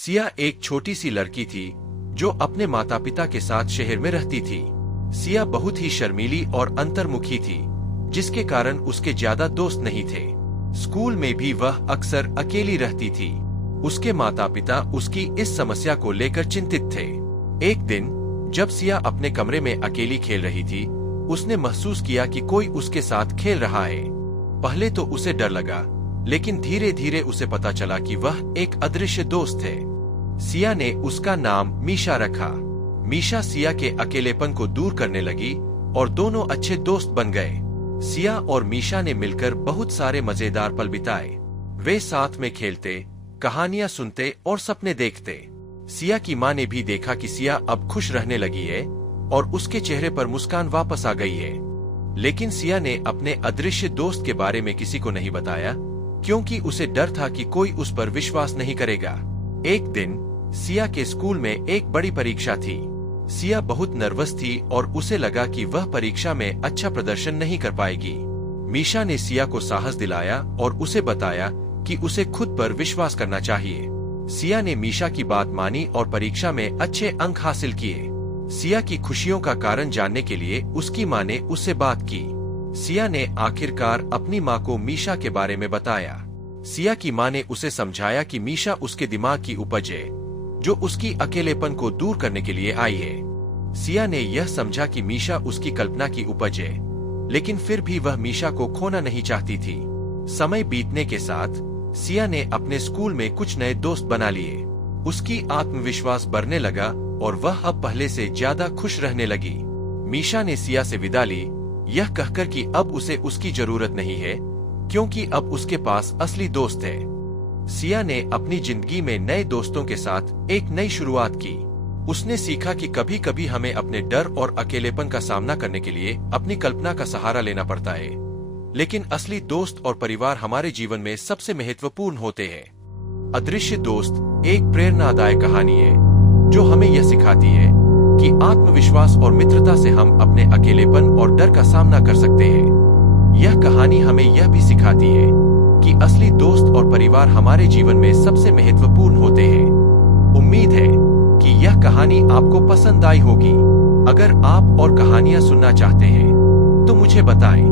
सिया एक छोटी सी लड़की थी जो अपने माता पिता के साथ शहर में रहती थी। सिया बहुत ही शर्मीली और अंतर्मुखी थी, जिसके कारण उसके ज्यादा दोस्त नहीं थे। स्कूल में भी वह अक्सर अकेली रहती थी। उसके माता पिता उसकी इस समस्या को लेकर चिंतित थे। एक दिन जब सिया अपने कमरे में अकेली खेल रही थी, उसने महसूस किया कि कोई उसके साथ खेल रहा है। पहले तो उसे डर लगा, लेकिन धीरे धीरे उसे पता चला कि वह एक अदृश्य दोस्त है। सिया ने उसका नाम मीशा रखा। मीशा सिया के अकेलेपन को दूर करने लगी और दोनों अच्छे दोस्त बन गए। सिया और मीशा ने मिलकर बहुत सारे मजेदार पल बिताए। वे साथ में खेलते, कहानियां सुनते और सपने देखते। सिया की माँ ने भी देखा कि सिया अब खुश रहने लगी है और उसके चेहरे पर मुस्कान वापस आ गई है। लेकिन सिया ने अपने अदृश्य दोस्त के बारे में किसी को नहीं बताया, क्योंकि उसे डर था कि कोई उस पर विश्वास नहीं करेगा। एक दिन सिया के स्कूल में एक बड़ी परीक्षा थी। सिया बहुत नर्वस थी और उसे लगा कि वह परीक्षा में अच्छा प्रदर्शन नहीं कर पाएगी। मीशा ने सिया को साहस दिलाया और उसे बताया कि उसे खुद पर विश्वास करना चाहिए। सिया ने मीशा की बात मानी और परीक्षा में अच्छे अंक हासिल किए। सिया की खुशियों का कारण जानने के लिए उसकी माँ ने उससे बात की। सिया ने आखिरकार अपनी माँ को मीशा के बारे में बताया। सिया की माँ ने उसे समझाया कि मीशा उसके दिमाग की उपज है, जो उसकी अकेलेपन को दूर करने के लिए आई है। सिया ने यह समझा कि मीशा उसकी कल्पना की उपज है, लेकिन फिर भी वह मीशा को खोना नहीं चाहती थी। समय बीतने के साथ सिया ने अपने स्कूल में कुछ नए दोस्त बना लिए। उसकी आत्मविश्वास बढ़ने लगा और वह अब पहले से ज्यादा खुश रहने लगी। मीशा ने सिया से विदा ली, यह कहकर कि अब उसे उसकी जरूरत नहीं है, क्योंकि अब उसके पास असली दोस्त है। सिया ने अपनी जिंदगी में नए दोस्तों के साथ एक नई शुरुआत की। उसने सीखा कि कभी कभी हमें अपने डर और अकेलेपन का सामना करने के लिए अपनी कल्पना का सहारा लेना पड़ता है, लेकिन असली दोस्त और परिवार हमारे जीवन में सबसे महत्वपूर्ण होते हैं। अदृश्य दोस्त एक प्रेरणादायक कहानी है जो हमें यह सिखाती है कि आत्मविश्वास और मित्रता से हम अपने अकेलेपन और डर का सामना कर सकते हैं। यह कहानी हमें यह भी सिखाती है कि असली दोस्त और परिवार हमारे जीवन में सबसे महत्वपूर्ण होते हैं। उम्मीद है कि यह कहानी आपको पसंद आई होगी। अगर आप और कहानियां सुनना चाहते हैं तो मुझे बताएं।